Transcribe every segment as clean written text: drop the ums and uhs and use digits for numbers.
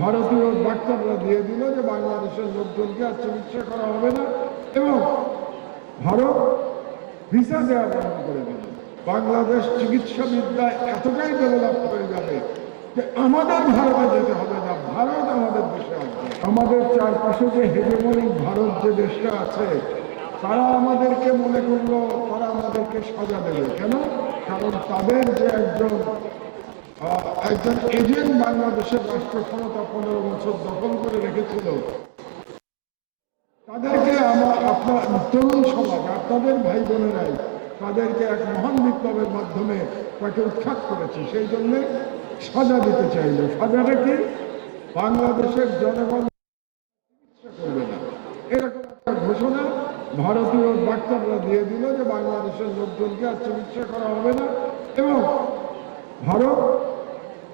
ভারতীয় ডাক্তাররা দিয়ে দিল যে বাংলাদেশের লোকজনকে আর চিকিৎসা করা হবে না এবং ভারত ভিসা দেওয়া বন্ধ করে দিল। বাংলাদেশ চিকিৎসা বিদ্যায় এতটাই ডেভেলপ হয়ে যাবে যে আমাদের ভারতে যেতে হবে না, ভারত আমাদের দেশে আসবে। আমাদের চারপাশে যে হেজেমনিক ভারত যে দেশটা আছে তারা আমাদেরকে মনে করলো তারা আমাদেরকে সাজা দেবে। কেন? কারণ তাদের যে একজন এজেন্ট বাংলাদেশের রাষ্ট্র ক্ষমতা 15 বছর দখল করে রেখেছিল, তাদেরকে আপনার তরুণ সমাজ, আপনাদের ভাই বোনেরাই তাদেরকে এক মহান বিপ্লবের মাধ্যমে তাকে উৎখাত করেছে। সেই জন্য সাজা দিতে চাইল। সাজাটা কি? বাংলাদেশের জনগণ চিকিৎসা করবে না, এরকম একটা ঘোষণা ভারতীয় ডাক্তাররা দিয়ে দিল যে বাংলাদেশের লোকজনকে আর চিকিৎসা করা হবে না এবং ভারত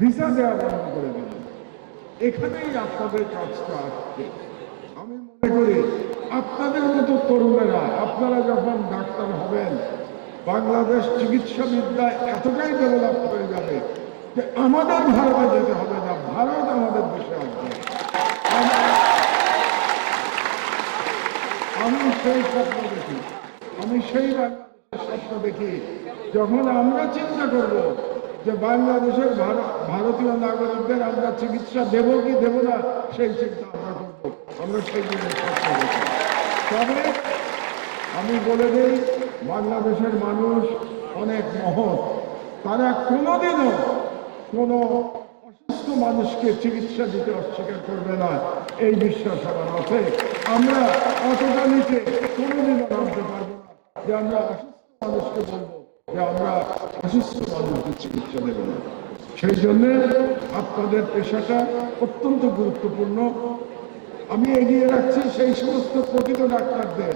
ভিসা দেওয়া বন্ধ করে দিল। এখানেই আপনাদের কাজটা আসছে। আমি মনে করি আপনাদের মতো তরুণেরা আপনারা যখন ডাক্তার হবেন, বাংলাদেশ চিকিৎসা বিদ্যায় এতটাই ডেভেলপ হয়ে যাবে যে আমাদের ভারতে যেতে হবে না, ভারত আমাদের দেশে আসবে। আমি সেই স্বপ্ন দেখি, আমি সেই বাংলাদেশের স্বপ্ন দেখি যখন আমরা চিন্তা করব যে বাংলাদেশের ভারতীয় নাগরিকদের আমরা চিকিৎসা দেব কি দেব না, সেই চিন্তা আমরা করব। আমরা সেই দিনের স্বপ্ন দেখি। তবে আমি বলে দিই, বাংলাদেশের মানুষ অনেক মহৎ। তারা কোনোদিনও কোনো অসুস্থ মানুষকে চিকিৎসা দিতে অস্বীকার করবে না, এই বিশ্বাস আমার আছে। আমরা অতটা নিচে কোনোদিনও নামতে পারবো না যে আমরা অসুস্থ মানুষকে বলবো যে আমরা অসুস্থ মানুষকে চিকিৎসা দেব না। সেই জন্যে আপনাদের পেশাটা অত্যন্ত গুরুত্বপূর্ণ। আমি এগিয়ে রাখছি সেই সমস্ত প্রকৃত ডাক্তারদের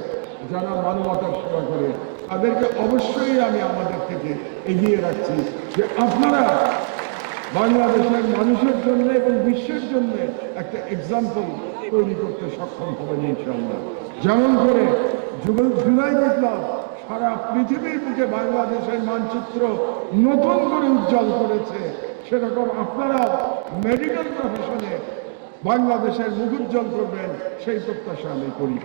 যারা মানবতার সেবা করে, তাদেরকে অবশ্যই আমি আমাদের থেকে এগিয়ে রাখছি যে আপনারা বাংলাদেশের মানুষের জন্য এবং বিশ্বের জন্য একটা এক্সাম্পল তৈরি করতে সক্ষম হবেন ইনশাআল্লাহ। যেমন করে জুলাই বিপ্লব সারা পৃথিবীর বুকে বাংলাদেশের মানচিত্র নতুন করে উজ্জ্বল করেছে, সেরকম আপনারা মেডিকেল প্রফেশনে বাংলাদেশের মুখ উজ্জ্বল করবেন, সেই প্রত্যাশা আমি করি।